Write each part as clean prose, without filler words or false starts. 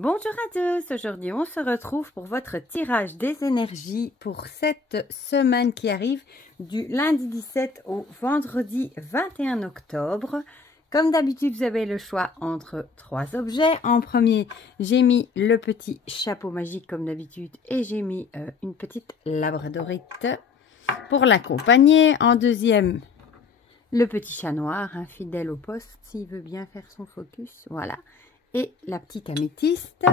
Bonjour à tous, aujourd'hui on se retrouve pour votre tirage des énergies pour cette semaine qui arrive du lundi 17 au vendredi 21 octobre. Comme d'habitude, vous avez le choix entre 3 objets. En premier, j'ai mis le petit chapeau magique comme d'habitude et j'ai mis une petite labradorite pour l'accompagner. En deuxième, le petit chat noir, fidèle au poste, s'il veut bien faire son focus. Voilà. Et la petite améthyste.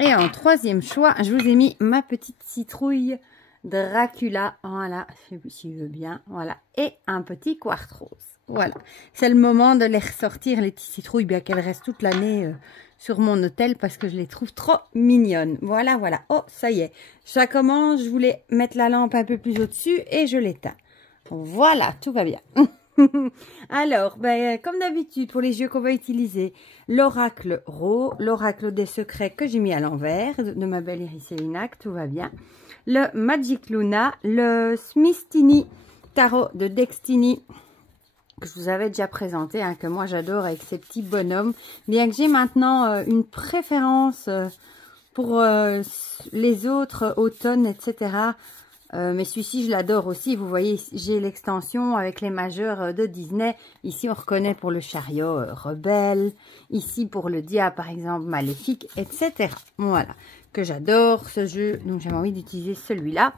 Et en troisième choix, je vous ai mis ma petite citrouille Dracula. Voilà, s'il veut bien. Voilà. Et un petit quartz rose. Voilà. C'est le moment de les ressortir, les petites citrouilles, bien qu'elles restent toute l'année sur mon hôtel parce que je les trouve trop mignonnes. Voilà, voilà. Oh, ça y est. Ça commence. Je voulais mettre la lampe un peu plus au-dessus et je l'éteins. Voilà, tout va bien. Alors, comme d'habitude, pour les jeux qu'on va utiliser, l'oracle Ro, l'oracle des secrets que j'ai mis à l'envers, de ma belle Iris Elinac, tout va bien. Le Magic Luna, le Smithini Tarot de Destiny, que je vous avais déjà présenté, que moi j'adore avec ces petits bonhommes, bien que j'ai maintenant une préférence pour les autres automnes, etc., mais celui-ci, je l'adore aussi. Vous voyez, j'ai l'extension avec les majeurs de Disney. Ici, on reconnaît pour le chariot rebelle. Ici, pour le diable, par exemple, maléfique, etc. Voilà, que j'adore ce jeu. Donc, j'avais envie d'utiliser celui-là.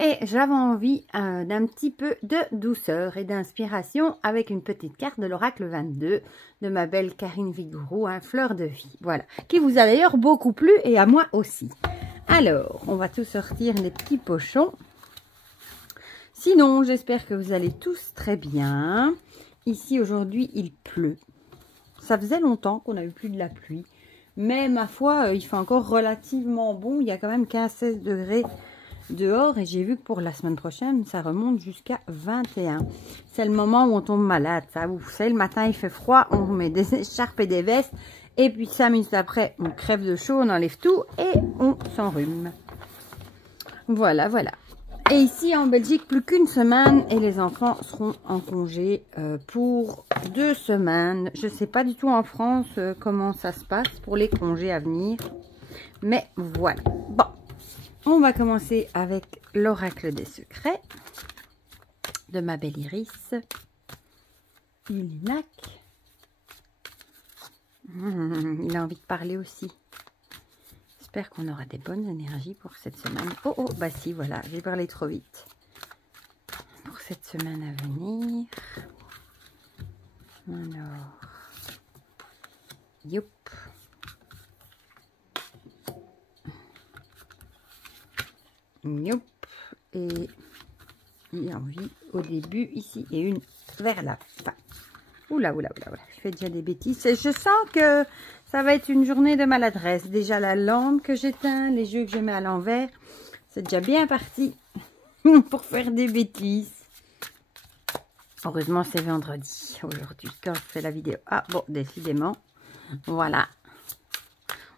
Et j'avais envie d'un petit peu de douceur et d'inspiration avec une petite carte de l'oracle 22 de ma belle Karine Vigourou, fleur de vie. Voilà, qui vous a d'ailleurs beaucoup plu et à moi aussi. Alors, on va tout sortir les petits pochons. Sinon, j'espère que vous allez tous très bien. Ici, aujourd'hui, il pleut. Ça faisait longtemps qu'on n'a eu plus de la pluie. Mais ma foi, il fait encore relativement bon. Il y a quand même 15-16 degrés dehors. Et j'ai vu que pour la semaine prochaine, ça remonte jusqu'à 21. C'est le moment où on tombe malade. Ça, vous savez, le matin, il fait froid. On met des écharpes et des vestes. Et puis 5 minutes après, on crève de chaud. On enlève tout et on s'enrhume. Voilà, voilà. Et ici, en Belgique, plus qu'une semaine et les enfants seront en congé pour 2 semaines. Je ne sais pas du tout en France comment ça se passe pour les congés à venir. Mais voilà. Bon, on va commencer avec l'oracle des secrets de ma belle Iris Elinac. Il a envie de parler aussi. J'espère qu'on aura des bonnes énergies pour cette semaine. Oh, oh, bah si, voilà, j'ai parlé trop vite. Pour cette semaine à venir. Alors. Youp. Youp. Et il y a envie au début ici et une vers la fin. Oula, oula, oula, oula. Je fais déjà des bêtises. Je sens que ça va être une journée de maladresse. Déjà la lampe que j'éteins, les jeux que je mets à l'envers. C'est déjà bien parti pour faire des bêtises. Heureusement, c'est vendredi aujourd'hui quand je fais la vidéo. Ah bon, décidément. Voilà.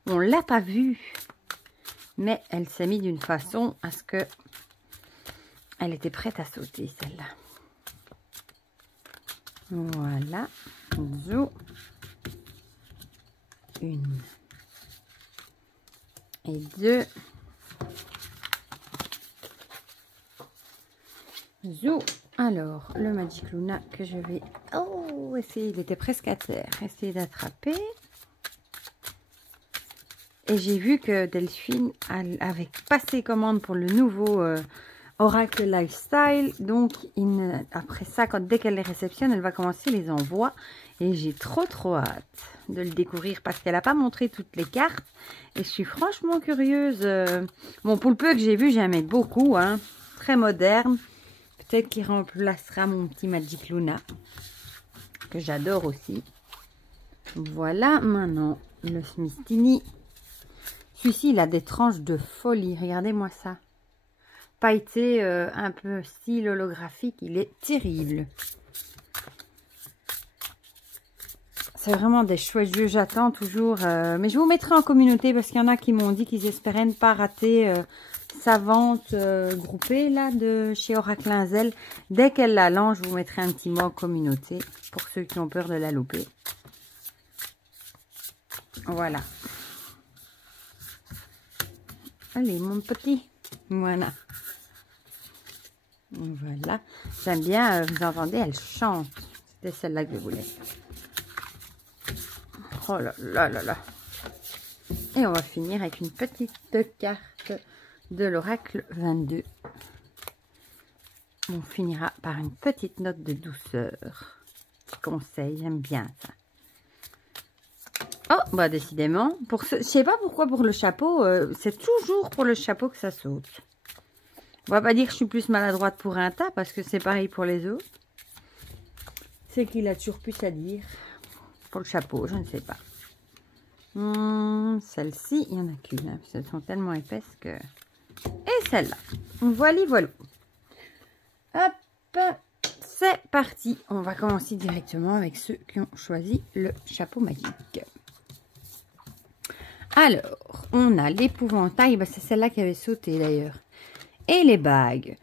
On ne l'a pas vue. Mais elle s'est mise d'une façon à ce que elle était prête à sauter, celle-là. Voilà. Zou. Une. Et 2. Zou. Alors, le Magic Luna que je vais... Oh, essayer, il était presque à terre. Essayer d'attraper. Et j'ai vu que Delphine avait passé commande pour le nouveau Oracle Lifestyle. Donc, après ça, dès qu'elle les réceptionne, elle va commencer les envois. Et j'ai trop hâte de le découvrir parce qu'elle n'a pas montré toutes les cartes. Et je suis franchement curieuse. Bon, pour le peu que j'ai vu, j'aimais beaucoup. Très moderne. Peut-être qu'il remplacera mon petit Magic Luna. Que j'adore aussi. Voilà, maintenant, le Smithini. Celui-ci, il a des tranches de folie. Regardez-moi ça. Pailleté un peu style holographique. Il est terrible. C'est vraiment des chouettes jeux. J'attends toujours. Mais je vous mettrai en communauté parce qu'il y en a qui m'ont dit qu'ils espéraient ne pas rater sa vente groupée là de chez Oracle Linzel. Dès qu'elle la lance, je vous mettrai un petit mot en communauté pour ceux qui ont peur de la louper. Voilà. Allez, mon petit. Voilà. Voilà. J'aime bien, vous entendez, elle chante. C'était celle-là que je voulais. Oh là là là là. Et on va finir avec une petite carte de l'oracle 22. On finira par une petite note de douceur. Petit conseil, j'aime bien ça. Oh, bah décidément. Je sais pas pourquoi pour le chapeau, c'est toujours pour le chapeau que ça saute. On va pas dire que je suis plus maladroite pour un tas, parce que c'est pareil pour les autres. C'est qu'il a toujours plus à dire. Pour le chapeau, je ne sais pas. Celle-ci, il n'y en a qu'une. Hein, elles sont tellement épaisses que... Et celle-là. Voilà, voilà. Hop, c'est parti. On va commencer directement avec ceux qui ont choisi le chapeau magique. Alors, on a l'épouvantail. Bah, c'est celle-là qui avait sauté d'ailleurs. Et les bagues.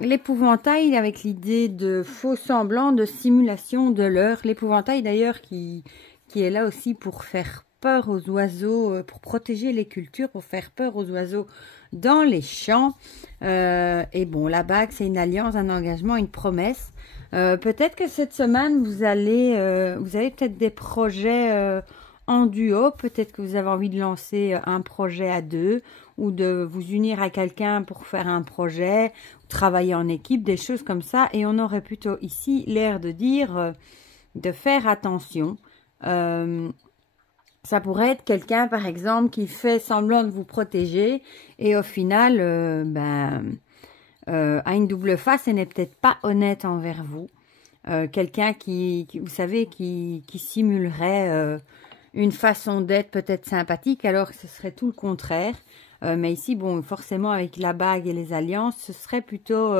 L'épouvantail avec l'idée de faux semblant, de simulation de l'heure. L'épouvantail d'ailleurs qui est là aussi pour faire peur aux oiseaux, pour protéger les cultures, pour faire peur aux oiseaux dans les champs. Et bon, la bague, c'est une alliance, un engagement, une promesse. Peut-être que cette semaine, vous avez peut-être des projets en duo. Peut-être que vous avez envie de lancer un projet à deux ou de vous unir à quelqu'un pour faire un projet, travailler en équipe, des choses comme ça. Et on aurait plutôt ici l'air de dire de faire attention. Ça pourrait être quelqu'un, par exemple, qui fait semblant de vous protéger et au final, a une double face et n'est peut-être pas honnête envers vous. Quelqu'un qui, vous savez, qui simulerait une façon d'être peut-être sympathique, alors que ce serait tout le contraire. Mais ici, bon, forcément, avec la bague et les alliances, ce serait plutôt...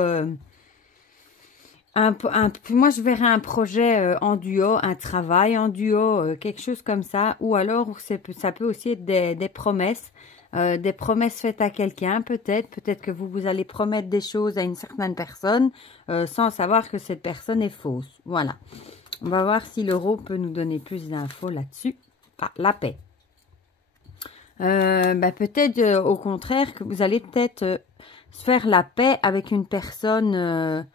moi, je verrais un projet en duo, un travail en duo, quelque chose comme ça. Ou alors, ça peut aussi être des promesses faites à quelqu'un, peut-être. Peut-être que vous allez promettre des choses à une certaine personne sans savoir que cette personne est fausse. Voilà. On va voir si l'euro peut nous donner plus d'infos là-dessus. Ah, la paix. Peut-être au contraire que vous allez peut-être faire la paix avec une personne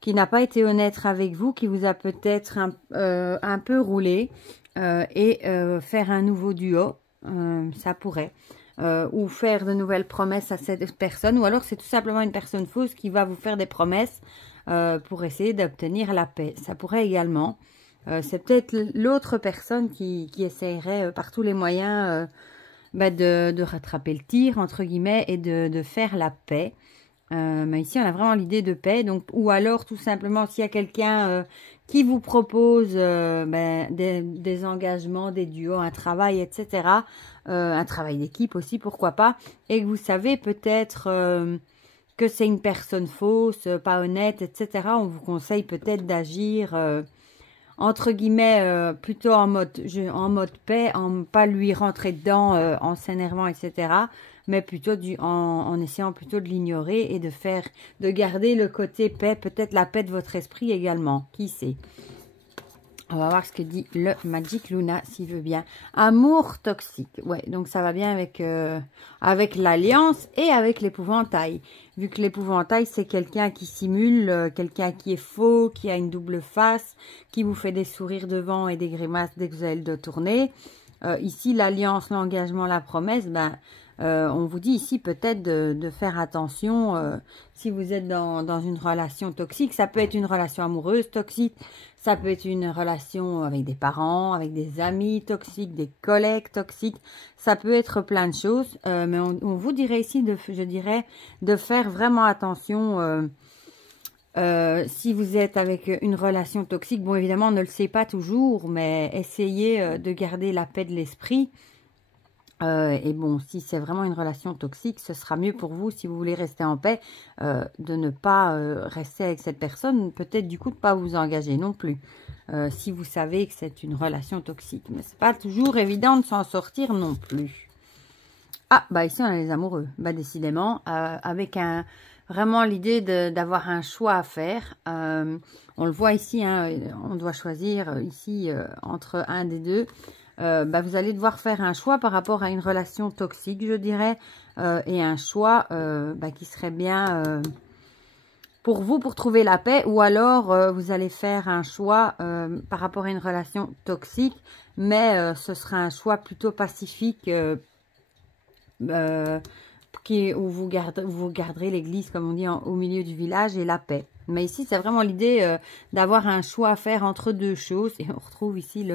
qui n'a pas été honnête avec vous, qui vous a peut-être un peu roulé et faire un nouveau duo, ça pourrait. Ou faire de nouvelles promesses à cette personne, ou alors c'est tout simplement une personne fausse qui va vous faire des promesses pour essayer d'obtenir la paix. Ça pourrait également. C'est peut-être l'autre personne qui essaierait par tous les moyens de rattraper le tir, entre guillemets, et de faire la paix. Mais ici, on a vraiment l'idée de paix. Donc, ou alors, tout simplement, s'il y a quelqu'un qui vous propose des engagements, des duos, un travail, etc., un travail d'équipe aussi, pourquoi pas, et que vous savez peut-être que c'est une personne fausse, pas honnête, etc., on vous conseille peut-être d'agir... entre guillemets, plutôt en mode paix, en pas lui rentrer dedans en s'énervant, etc. Mais plutôt en essayant plutôt de l'ignorer et de garder le côté paix, peut-être la paix de votre esprit également, qui sait. On va voir ce que dit le Magic Luna, s'il veut bien. Amour toxique. Ouais, donc ça va bien avec l'alliance et avec l'épouvantail. Vu que l'épouvantail, c'est quelqu'un qui simule, quelqu'un qui est faux, qui a une double face, qui vous fait des sourires devant et des grimaces dès que vous allez le dos tourner. Ici, l'alliance, l'engagement, la promesse, on vous dit ici peut-être de faire attention si vous êtes dans une relation toxique. Ça peut être une relation amoureuse toxique, ça peut être une relation avec des parents, avec des amis toxiques, des collègues toxiques. Ça peut être plein de choses, mais on vous dirait ici, je dirais, de faire vraiment attention si vous êtes avec une relation toxique. Bon, évidemment, on ne le sait pas toujours, mais essayez de garder la paix de l'esprit. Et bon, si c'est vraiment une relation toxique, ce sera mieux pour vous, si vous voulez rester en paix, de ne pas rester avec cette personne, peut-être du coup de ne pas vous engager non plus, si vous savez que c'est une relation toxique. Mais c'est pas toujours évident de s'en sortir non plus. Ah, bah ici on a les amoureux, bah décidément, avec vraiment l'idée d'avoir un choix à faire. On le voit ici, hein, on doit choisir ici entre un des deux. vous allez devoir faire un choix par rapport à une relation toxique, je dirais, et un choix qui serait bien pour vous, pour trouver la paix, ou alors vous allez faire un choix par rapport à une relation toxique, mais ce sera un choix plutôt pacifique, où vous garderez l'église, comme on dit, au milieu du village, et la paix. Mais ici, c'est vraiment l'idée d'avoir un choix à faire entre deux choses. Et on retrouve ici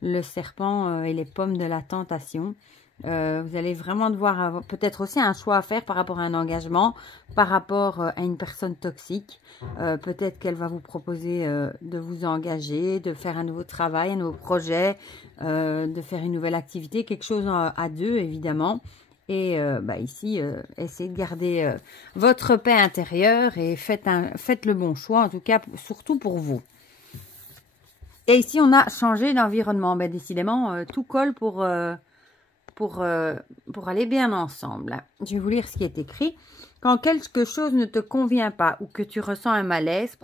le serpent et les pommes de la tentation. Vous allez vraiment devoir avoir peut-être aussi un choix à faire par rapport à un engagement, par rapport à une personne toxique. Peut-être qu'elle va vous proposer de vous engager, de faire un nouveau travail, un nouveau projet, de faire une nouvelle activité, quelque chose à deux, évidemment. Et ici, essayez de garder votre paix intérieure et faites le bon choix, en tout cas, surtout pour vous. Et ici, on a changé d'environnement. Décidément, tout colle pour aller bien ensemble. Je vais vous lire ce qui est écrit. Quand quelque chose ne te convient pas ou que tu ressens un malaise,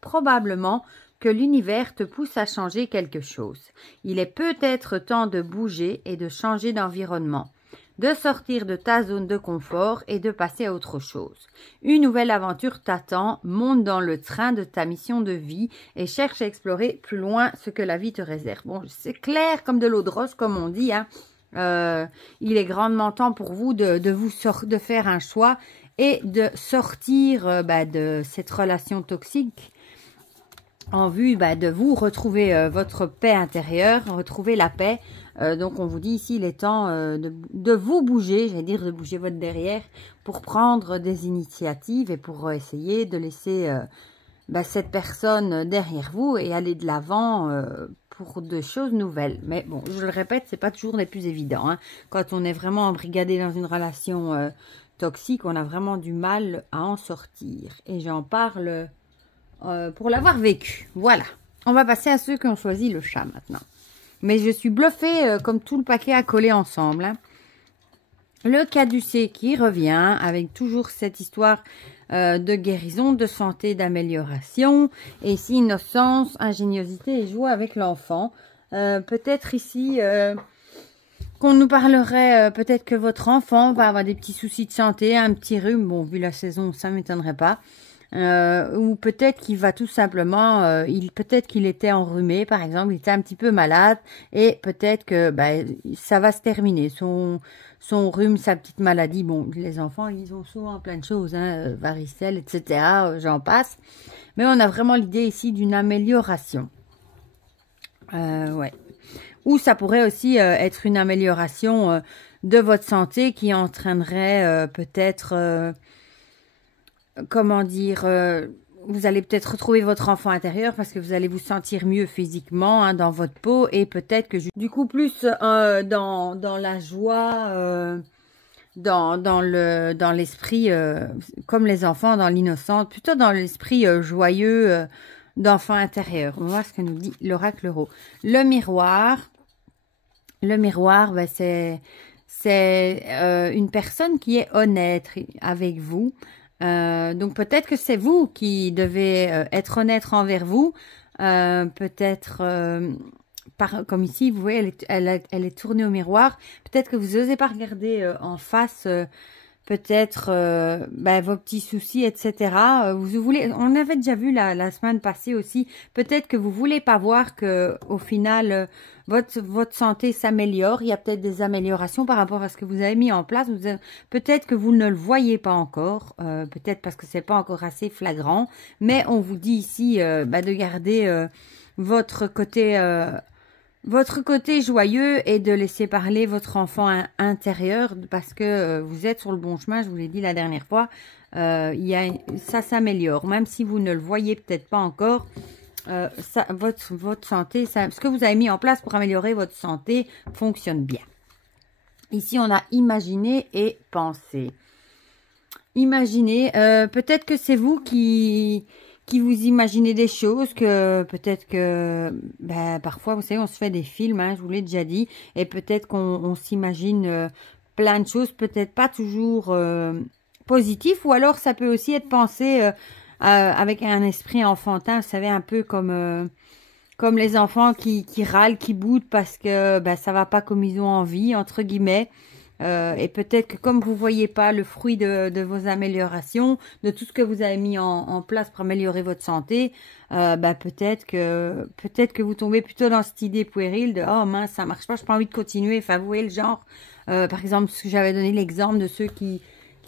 probablement que l'univers te pousse à changer quelque chose. Il est peut-être temps de bouger et de changer d'environnement, de sortir de ta zone de confort et de passer à autre chose. Une nouvelle aventure t'attend, monte dans le train de ta mission de vie et cherche à explorer plus loin ce que la vie te réserve. Bon, c'est clair comme de l'eau de rose, comme on dit, hein. Il est grandement temps pour vous de faire un choix et de sortir de cette relation toxique en vue de vous retrouver votre paix intérieure, retrouver la paix. Donc on vous dit ici, il est temps de vous bouger, j'allais dire de bouger votre derrière pour prendre des initiatives et pour essayer de laisser cette personne derrière vous et aller de l'avant pour de choses nouvelles. Mais bon, je le répète, c'est pas toujours les plus évidents, hein. Quand on est vraiment embrigadé dans une relation toxique, on a vraiment du mal à en sortir. Et j'en parle pour l'avoir vécu. Voilà. On va passer à ceux qui ont choisi le chat maintenant. Mais je suis bluffée comme tout le paquet à coller ensemble, hein. Le caducée qui revient avec toujours cette histoire de guérison, de santé, d'amélioration. Et ici, innocence, ingéniosité et joie avec l'enfant. Peut-être ici qu'on nous parlerait, peut-être que votre enfant va avoir des petits soucis de santé, un petit rhume. Bon, vu la saison, ça ne m'étonnerait pas. Ou peut-être qu'il va tout simplement, peut-être qu'il était enrhumé, par exemple, il était un petit peu malade, et peut-être que ça va se terminer, son rhume, sa petite maladie. Bon, les enfants, ils ont souvent plein de choses, hein, varicelle, etc., j'en passe. Mais on a vraiment l'idée ici d'une amélioration. Ouais. Ou ça pourrait aussi être une amélioration de votre santé qui entraînerait peut-être... comment dire, vous allez peut-être retrouver votre enfant intérieur parce que vous allez vous sentir mieux physiquement, hein, dans votre peau, et peut-être que du coup plus dans la joie, dans l'esprit, comme les enfants, dans l'innocence, plutôt dans l'esprit joyeux d'enfant intérieur. On va voir ce que nous dit l'oracle Euro. Le miroir, c'est une personne qui est honnête avec vous. Donc peut-être que c'est vous qui devez être honnête envers vous. Peut-être, comme ici, vous voyez, elle est tournée au miroir. Peut-être que vous n'osez pas regarder en face, peut-être vos petits soucis, etc. On avait déjà vu la semaine passée aussi. Peut-être que vous voulez pas voir que au final votre santé s'améliore. Il y a peut-être des améliorations par rapport à ce que vous avez mis en place. Peut-être que vous ne le voyez pas encore. Peut-être parce que c'est pas encore assez flagrant. Mais on vous dit ici de garder votre côté joyeux et de laisser parler votre enfant intérieur parce que vous êtes sur le bon chemin. Je vous l'ai dit la dernière fois. Ça s'améliore. Même si vous ne le voyez peut-être pas encore. Votre santé, ce que vous avez mis en place pour améliorer votre santé fonctionne bien. Ici, on a imaginé et pensé. Imaginez, peut-être que c'est vous qui vous imaginez des choses, que peut-être que parfois, vous savez, on se fait des films, hein, je vous l'ai déjà dit, et peut-être qu'on s'imagine plein de choses, peut-être pas toujours positifs, ou alors ça peut aussi être pensé avec un esprit enfantin, vous savez, un peu comme comme les enfants qui râlent, qui boudent parce que ben, ça va pas comme ils ont envie, entre guillemets. Et peut-être que comme vous voyez pas le fruit de vos améliorations, de tout ce que vous avez mis en place pour améliorer votre santé, bah peut-être que vous tombez plutôt dans cette idée puérile de oh mince ça marche pas, j'ai pas envie de continuer. Enfin vous voyez le genre. Par exemple, ce que j'avais donné l'exemple de ceux qui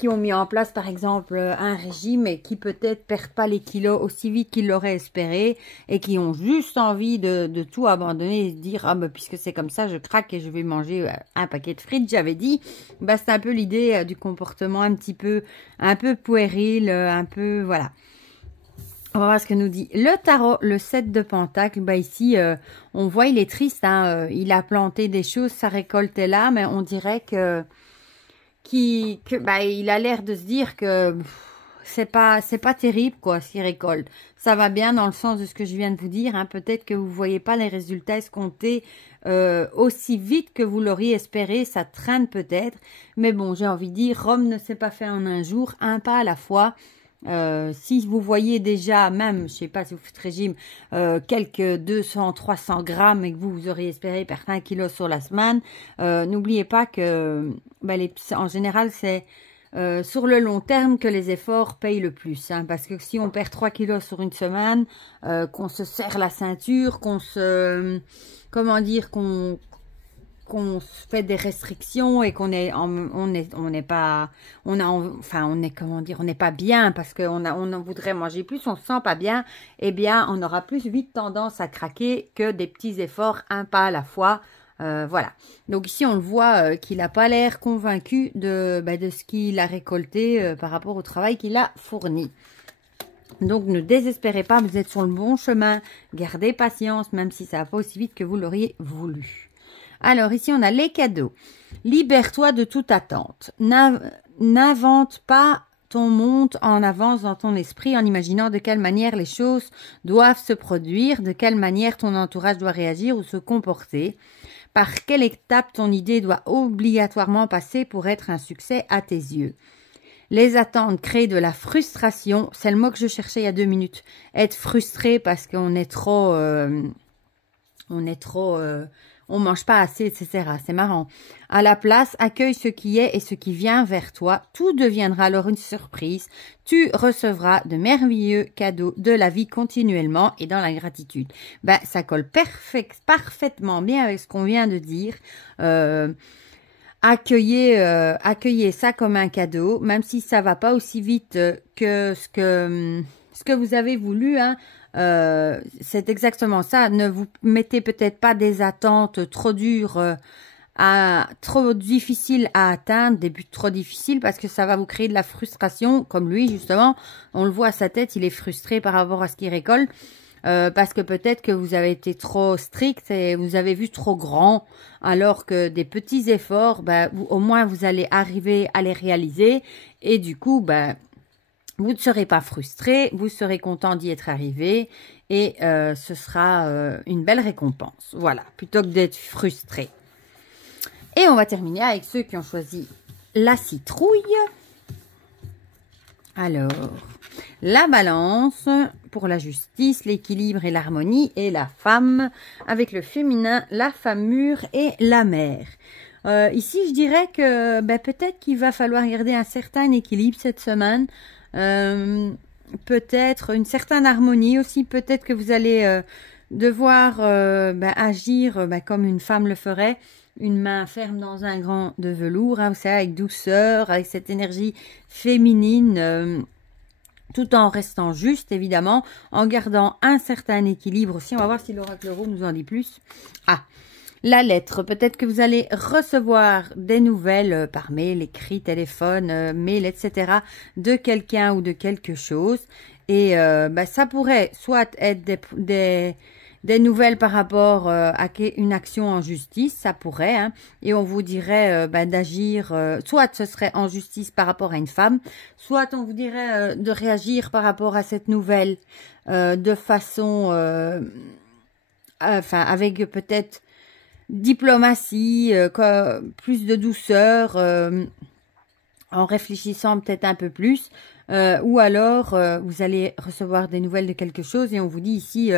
ont mis en place par exemple un régime et qui peut-être perdent pas les kilos aussi vite qu'ils l'auraient espéré et qui ont juste envie de tout abandonner et se dire ah ben puisque c'est comme ça je craque et je vais manger un paquet de frites. J'avais dit bah c'est un peu l'idée du comportement un peu puéril, un peu voilà. On va voir ce que nous dit le tarot, le 7 de Pentacle. Bah ici, on voit il est triste, hein, il a planté des choses, sa récolte est là, mais on dirait bah, il a l'air de se dire que c'est pas terrible quoi ce qu'il récolte. Ça va bien dans le sens de ce que je viens de vous dire, hein. Peut-être que vous voyez pas les résultats escomptés aussi vite que vous l'auriez espéré, ça traîne peut-être, mais bon j'ai envie de dire Rome ne s'est pas fait en un jour, un pas à la fois. Si vous voyez déjà, même, je sais pas si vous faites régime, quelques 200-300 grammes et que vous auriez espéré perdre 1 kilo sur la semaine, n'oubliez pas que bah, en général c'est sur le long terme que les efforts payent le plus. Hein, parce que si on perd 3 kilos sur une semaine, qu'on se serre la ceinture, qu'on se... Comment dire, qu'on se fait des restrictions et qu'on est on n'est pas bien parce on voudrait manger plus, on se sent pas bien, eh bien on aura plus vite tendance à craquer que des petits efforts un pas à la fois. Voilà, donc ici on le voit qu'il n'a pas l'air convaincu de ce qu'il a récolté par rapport au travail qu'il a fourni. Donc ne désespérez pas, vous êtes sur le bon chemin, gardez patience même si ça va pas aussi vite que vous l'auriez voulu. Alors, ici, on a les cadeaux. Libère-toi de toute attente. N'invente pas ton monde en avance dans ton esprit en imaginant de quelle manière les choses doivent se produire, de quelle manière ton entourage doit réagir ou se comporter, par quelle étape ton idée doit obligatoirement passer pour être un succès à tes yeux. Les attentes créent de la frustration. C'est le mot que je cherchais il y a 2 minutes. Être frustré parce qu'on est trop... on mange pas assez, etc. C'est marrant. À la place, accueille ce qui est et ce qui vient vers toi. Tout deviendra alors une surprise. Tu recevras de merveilleux cadeaux de la vie continuellement et dans la gratitude. Ben, ça colle parfaitement bien avec ce qu'on vient de dire. Accueillez ça comme un cadeau, même si ça va pas aussi vite que ce que vous avez voulu, hein. C'est exactement ça. Ne vous mettez peut-être pas des attentes trop dures, trop difficiles à atteindre, des buts trop difficiles parce que ça va vous créer de la frustration, comme lui justement. On le voit à sa tête, il est frustré par rapport à ce qu'il récolte. Parce que peut-être que vous avez été trop strict et vous avez vu trop grand, alors que des petits efforts, au moins vous allez arriver à les réaliser et du coup, vous ne serez pas frustré, vous serez content d'y être arrivé et ce sera une belle récompense. Voilà, plutôt que d'être frustré. Et on va terminer avec ceux qui ont choisi la citrouille. Alors, la balance pour la justice, l'équilibre et l'harmonie et la femme avec le féminin, la femme mûre et la mère. Ici, je dirais que peut-être qu'il va falloir garder un certain équilibre cette semaine. Peut-être une certaine harmonie aussi, peut-être que vous allez devoir agir comme une femme le ferait, une main ferme dans un gant de velours, hein, vous savez, avec douceur, avec cette énergie féminine, tout en restant juste évidemment, en gardant un certain équilibre aussi. On va voir si l'oracle Tarot nous en dit plus. Ah, la lettre, peut-être que vous allez recevoir des nouvelles par mail, écrit, téléphone, mail, etc. de quelqu'un ou de quelque chose. Et ça pourrait soit être des nouvelles par rapport à une action en justice, ça pourrait. Hein, et on vous dirait d'agir, soit ce serait en justice par rapport à une femme, soit on vous dirait de réagir par rapport à cette nouvelle de façon, avec peut-être diplomatie, plus de douceur, en réfléchissant peut-être un peu plus, ou alors vous allez recevoir des nouvelles de quelque chose et on vous dit ici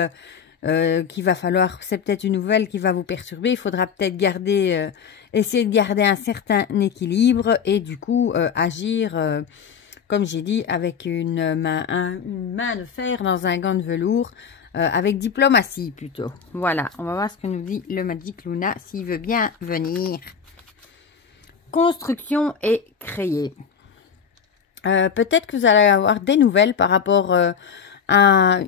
qu'il va falloir, c'est peut-être une nouvelle qui va vous perturber. Il faudra peut-être garder, essayer de garder un certain équilibre et du coup agir, comme j'ai dit, avec une main de fer dans un gant de velours, avec diplomatie plutôt. Voilà, on va voir ce que nous dit le Magic Luna, s'il veut bien venir. Construction et créer. Peut-être que vous allez avoir des nouvelles par rapport à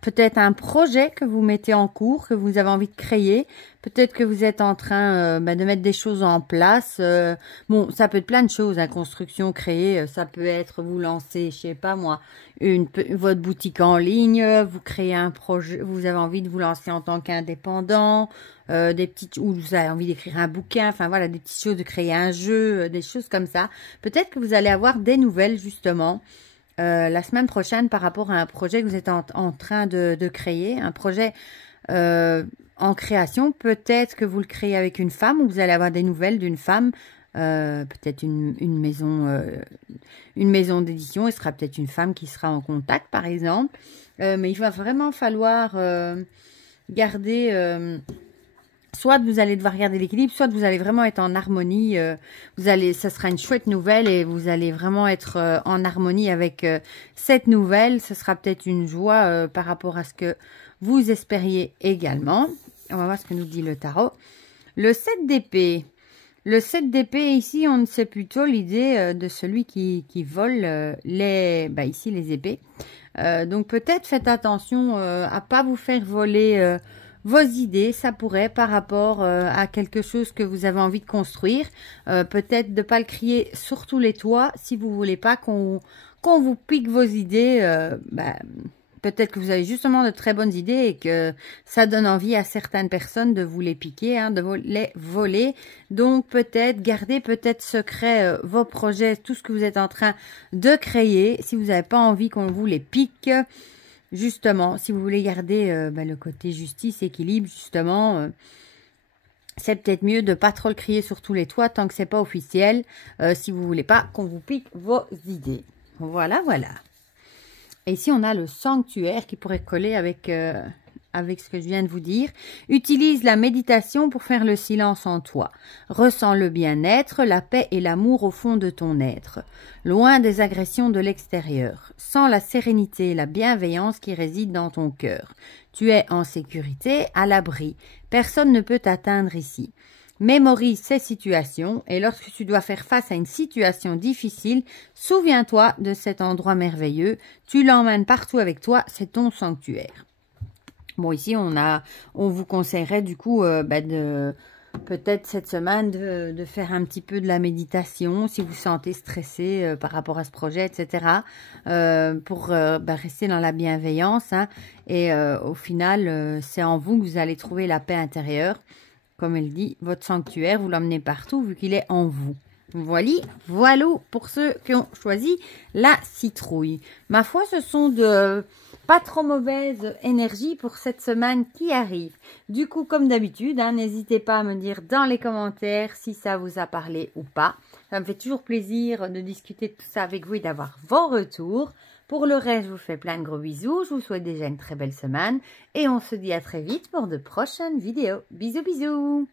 peut-être un projet que vous mettez en cours, que vous avez envie de créer. Peut-être que vous êtes en train de mettre des choses en place. Bon, ça peut être plein de choses, hein, construction, créer. Ça peut être vous lancer, je sais pas moi, votre boutique en ligne. Vous créez un projet, vous avez envie de vous lancer en tant qu'indépendant. Des petites, ou vous avez envie d'écrire un bouquin, enfin voilà, des petites choses, de créer un jeu, des choses comme ça. Peut-être que vous allez avoir des nouvelles justement la semaine prochaine par rapport à un projet que vous êtes en train de créer, un projet en création. Peut-être que vous le créez avec une femme, ou vous allez avoir des nouvelles d'une femme, peut-être une maison d'édition. Il sera peut-être une femme qui sera en contact par exemple, mais il va vraiment falloir garder soit vous allez devoir garder l'équilibre, soit vous allez vraiment être en harmonie. Ça sera une chouette nouvelle et vous allez vraiment être en harmonie avec cette nouvelle. Ce sera peut-être une joie par rapport à ce que vous espériez également. On va voir ce que nous dit le tarot. Le 7 d'épée. Le 7 d'épée, ici, on sait plutôt l'idée de celui qui vole ici les épées. Donc peut-être faites attention à pas vous faire voler vos idées, ça pourrait par rapport à quelque chose que vous avez envie de construire. Peut-être de ne pas le crier sur tous les toits si vous ne voulez pas qu'on vous pique vos idées. Peut-être que vous avez justement de très bonnes idées et que ça donne envie à certaines personnes de vous les piquer, hein, de les voler. Donc peut-être garder peut-être secret vos projets, tout ce que vous êtes en train de créer, si vous n'avez pas envie qu'on vous les pique. Justement, si vous voulez garder le côté justice, équilibre, justement, c'est peut-être mieux de ne pas trop le crier sur tous les toits tant que c'est pas officiel, si vous voulez pas qu'on vous pique vos idées. Voilà, voilà. Et ici, on a le sanctuaire qui pourrait coller avec ce que je viens de vous dire. Utilise la méditation pour faire le silence en toi. Ressens le bien-être, la paix et l'amour au fond de ton être, loin des agressions de l'extérieur. Sens la sérénité et la bienveillance qui résident dans ton cœur. Tu es en sécurité, à l'abri. Personne ne peut t'atteindre ici. Mémorise ces situations et lorsque tu dois faire face à une situation difficile, souviens-toi de cet endroit merveilleux. Tu l'emmènes partout avec toi, c'est ton sanctuaire. Bon, ici, on vous conseillerait du coup peut-être cette semaine de faire un petit peu de la méditation si vous vous sentez stressé par rapport à ce projet, etc. Pour rester dans la bienveillance. Hein, et au final, c'est en vous que vous allez trouver la paix intérieure. Comme elle dit, votre sanctuaire, vous l'emmenez partout vu qu'il est en vous. Voilà pour ceux qui ont choisi la citrouille. Ma foi, ce sont de pas trop mauvaises énergies pour cette semaine qui arrive. Du coup, comme d'habitude, hein, n'hésitez pas à me dire dans les commentaires si ça vous a parlé ou pas. Ça me fait toujours plaisir de discuter de tout ça avec vous et d'avoir vos retours. Pour le reste, je vous fais plein de gros bisous. Je vous souhaite déjà une très belle semaine. Et on se dit à très vite pour de prochaines vidéos. Bisous, bisous!